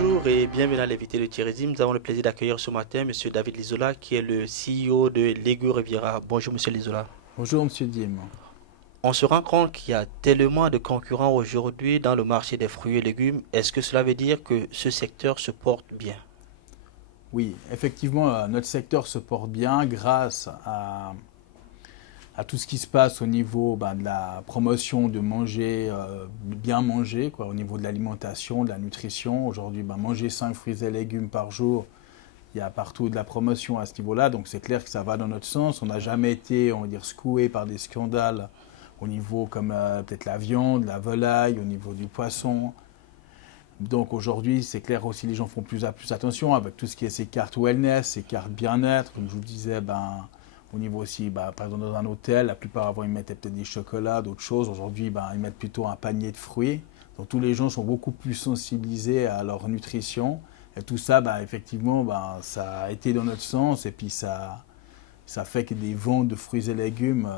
Bonjour et bienvenue à l'invité de Thierry. Nous avons le plaisir d'accueillir ce matin Monsieur David Lizola, qui est le CEO de Lego Riviera. Bonjour Monsieur Lizola. Bonjour Monsieur Dim. On se rend compte qu'il y a tellement de concurrents aujourd'hui dans le marché des fruits et légumes. Est-ce que cela veut dire que ce secteur se porte bien? Oui, effectivement, notre secteur se porte bien grâce à tout ce qui se passe au niveau de la promotion de manger, bien manger, quoi, au niveau de l'alimentation, de la nutrition. Aujourd'hui, manger 5 fruits et légumes par jour, il y a partout de la promotion à ce niveau-là, donc c'est clair que ça va dans notre sens. On n'a jamais été, on va dire, secoué par des scandales au niveau comme peut-être la viande, la volaille, au niveau du poisson. Donc aujourd'hui, c'est clair aussi, les gens font plus attention avec tout ce qui est ces cartes wellness, ces cartes bien-être. Comme je vous disais, au niveau aussi, par exemple dans un hôtel, la plupart avant ils mettaient peut-être des chocolats, d'autres choses. Aujourd'hui, ils mettent plutôt un panier de fruits. Donc tous les gens sont beaucoup plus sensibilisés à leur nutrition. Et tout ça, effectivement, ça a été dans notre sens. Et puis ça fait que des ventes de fruits et légumes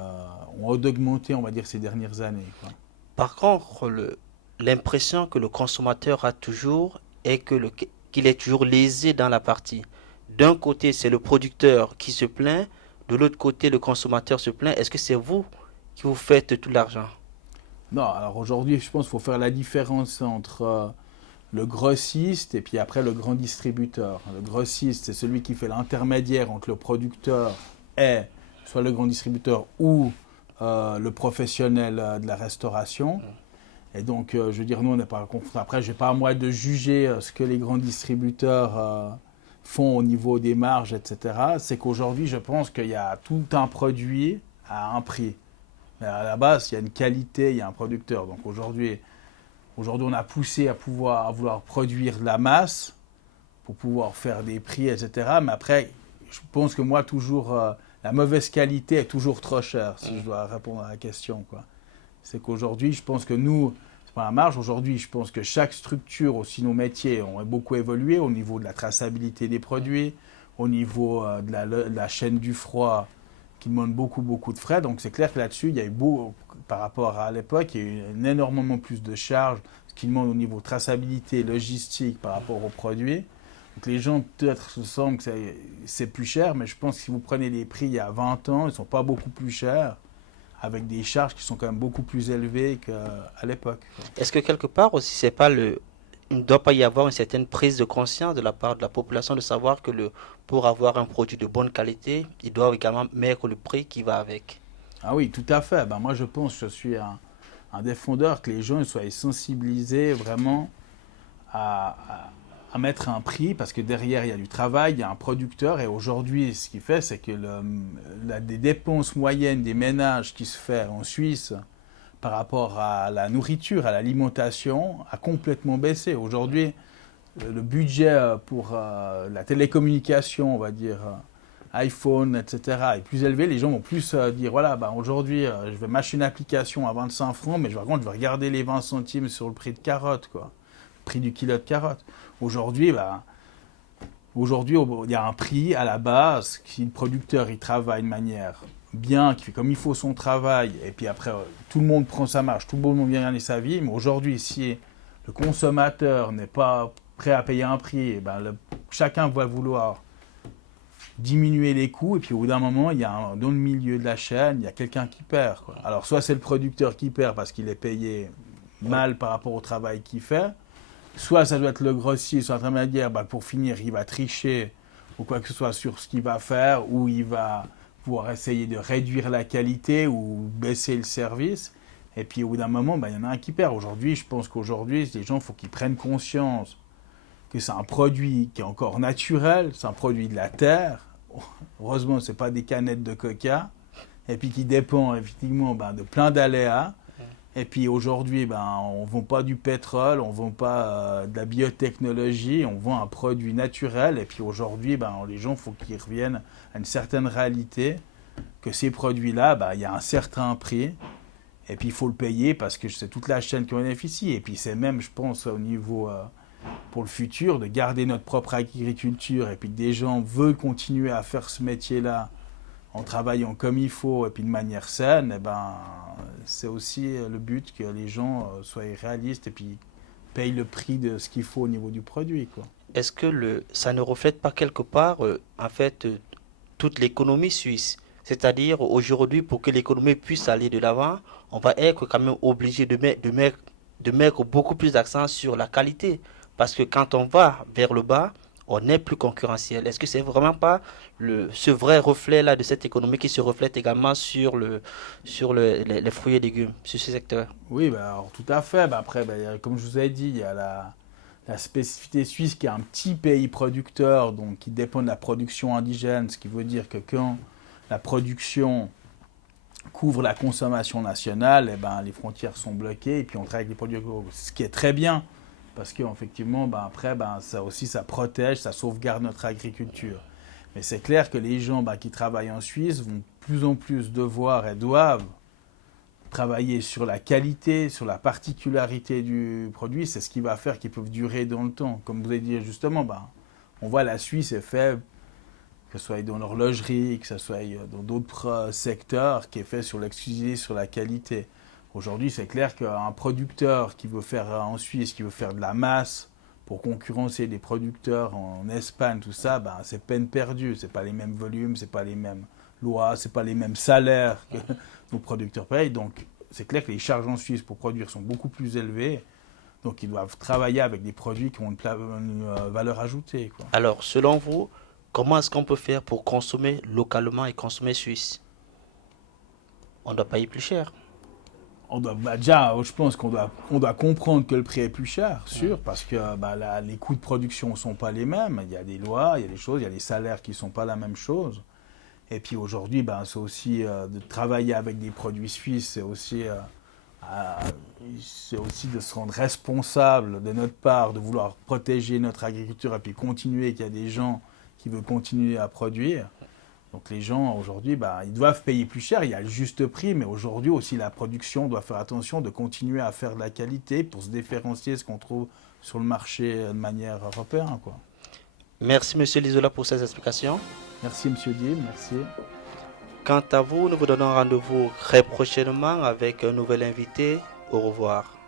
ont augmenté, on va dire, ces dernières années, quoi. Par contre, l'impression que le consommateur a toujours est qu'il est toujours lésé dans la partie. D'un côté, c'est le producteur qui se plaint, de l'autre côté, le consommateur se plaint. Est-ce que c'est vous qui vous faites tout l'argent? Non, alors aujourd'hui, je pense qu'il faut faire la différence entre le grossiste et puis après le grand distributeur. Le grossiste, c'est celui qui fait l'intermédiaire entre le producteur et soit le grand distributeur ou le professionnel de la restauration. Et donc, je veux dire, nous, on n'est pas contre. Après, je n'ai pas à moi de juger ce que les grands distributeurs font au niveau des marges, etc. C'est qu'aujourd'hui, je pense qu'il y a tout un produit à un prix. Mais à la base, il y a une qualité, il y a un producteur. Donc aujourd'hui, on a poussé à vouloir produire de la masse pour pouvoir faire des prix, etc. Mais après, je pense que moi, toujours, la mauvaise qualité est toujours trop chère, si je dois répondre à la question, quoi. C'est qu'aujourd'hui, je pense que nous, c'est pas la marge, aujourd'hui, je pense que chaque structure, aussi nos métiers, ont beaucoup évolué au niveau de la traçabilité des produits, au niveau de la chaîne du froid, qui demande beaucoup, beaucoup de frais. Donc c'est clair que là-dessus, il y a eu beau, par rapport à l'époque, il y a eu énormément plus de charges, ce qui demande au niveau traçabilité, logistique par rapport aux produits. Donc les gens peut-être se sentent que c'est plus cher, mais je pense que si vous prenez les prix il y a 20 ans, ils ne sont pas beaucoup plus chers, avec des charges qui sont quand même beaucoup plus élevées qu'à l'époque. Est-ce que quelque part aussi, c'est pas il ne doit pas y avoir une certaine prise de conscience de la part de la population de savoir que pour avoir un produit de bonne qualité, ils doivent également mettre le prix qui va avec. Ah oui, tout à fait. Moi, je pense que je suis un défendeur que les gens soient sensibilisés vraiment à, à mettre un prix parce que derrière, il y a du travail, il y a un producteur. Et aujourd'hui, ce qu'il fait, c'est que des dépenses moyennes des ménages qui se fait en Suisse par rapport à la nourriture, à l'alimentation, a complètement baissé. Aujourd'hui, le budget pour la télécommunication, on va dire iPhone, etc., est plus élevé. Les gens vont plus dire, voilà, aujourd'hui, je vais m'acheter une application à 25 francs, mais par contre, je vais regarder les 20 centimes sur le prix de carottes, quoi. Le prix du kilo de carottes. Aujourd'hui, aujourd'hui, il y a un prix à la base. Si le producteur il travaille de manière bien, qui fait comme il faut son travail, et puis après, tout le monde prend sa marge, tout le monde vient gagner sa vie. Mais aujourd'hui, si le consommateur n'est pas prêt à payer un prix, chacun va vouloir diminuer les coûts, et puis au bout d'un moment, dans le milieu de la chaîne, il y a quelqu'un qui perd, quoi. Alors, soit c'est le producteur qui perd parce qu'il est payé mal par rapport au travail qu'il fait, soit ça doit être le grossier, soit l'intermédiaire, pour finir, il va tricher ou quoi que ce soit sur ce qu'il va faire, ou il va pouvoir essayer de réduire la qualité ou baisser le service. Et puis au bout d'un moment, il y en a un qui perd. Aujourd'hui, je pense qu'aujourd'hui, les gens, il faut qu'ils prennent conscience que c'est un produit qui est encore naturel, c'est un produit de la terre. Heureusement, ce n'est pas des canettes de coca. Et puis qui dépend effectivement de plein d'aléas. Et puis aujourd'hui, on ne vend pas du pétrole, on ne vend pas de la biotechnologie, on vend un produit naturel. Et puis aujourd'hui, les gens, il faut qu'ils reviennent à une certaine réalité, que ces produits-là, il y a un certain prix. Et puis il faut le payer parce que c'est toute la chaîne qui en bénéficie. Et puis c'est même, je pense, au niveau pour le futur, de garder notre propre agriculture. Et puis que des gens veulent continuer à faire ce métier-là en travaillant comme il faut et puis de manière saine, c'est aussi le but que les gens soient réalistes et puis paye le prix de ce qu'il faut au niveau du produit, quoi. Est-ce que ça ne reflète pas quelque part, en fait, toute l'économie suisse? C'est-à-dire, aujourd'hui, pour que l'économie puisse aller de l'avant, on va être quand même obligé de mettre beaucoup plus d'accent sur la qualité. Parce que quand on va vers le bas, on n'est plus concurrentiel. Est-ce que c'est vraiment pas ce vrai reflet-là de cette économie qui se reflète également sur les fruits et légumes, sur ce secteur? Oui, bah, alors, tout à fait. Bah, après, bah, comme je vous ai dit, il y a la spécificité suisse qui est un petit pays producteur, donc qui dépend de la production indigène, ce qui veut dire que quand la production couvre la consommation nationale, eh ben, les frontières sont bloquées et puis on travaille avec les produits locaux. Ce qui est très bien, parce qu'effectivement, ben, après, ben, ça aussi, ça protège, ça sauvegarde notre agriculture. Mais c'est clair que les gens ben, qui travaillent en Suisse vont de plus en plus devoir et doivent travailler sur la qualité, sur la particularité du produit. C'est ce qui va faire qu'ils peuvent durer dans le temps. Comme vous avez dit justement, ben, on voit la Suisse est fait, que ce soit dans l'horlogerie, que ce soit dans d'autres secteurs, qui est fait sur l'exclusivité, sur la qualité. Aujourd'hui, c'est clair qu'un producteur qui veut faire en Suisse, qui veut faire de la masse pour concurrencer des producteurs en Espagne, tout ça, ben, c'est peine perdue. C'est pas les mêmes volumes, c'est pas les mêmes lois, c'est pas les mêmes salaires que nos producteurs payent. Donc, c'est clair que les charges en Suisse pour produire sont beaucoup plus élevées. Donc, ils doivent travailler avec des produits qui ont une valeur ajoutée, quoi. Alors, selon vous, comment est-ce qu'on peut faire pour consommer localement et consommer suisse? On doit payer plus cher. Bah, déjà, je pense qu'on doit comprendre que le prix est plus cher, sûr, parce que bah, les coûts de production ne sont pas les mêmes. Il y a des lois, il y a des choses, il y a des salaires qui ne sont pas la même chose. Et puis aujourd'hui, bah, c'est aussi de travailler avec des produits suisses, c'est aussi de se rendre responsable de notre part, de vouloir protéger notre agriculture et puis continuer, qu'il y a des gens qui veulent continuer à produire. Donc les gens aujourd'hui, bah, ils doivent payer plus cher, il y a le juste prix, mais aujourd'hui aussi la production doit faire attention de continuer à faire de la qualité pour se différencier de ce qu'on trouve sur le marché de manière européenne, quoi. Merci, Monsieur Lizola, pour ces explications. Merci Monsieur Dim, merci. Quant à vous, nous vous donnons rendez-vous très prochainement avec un nouvel invité. Au revoir.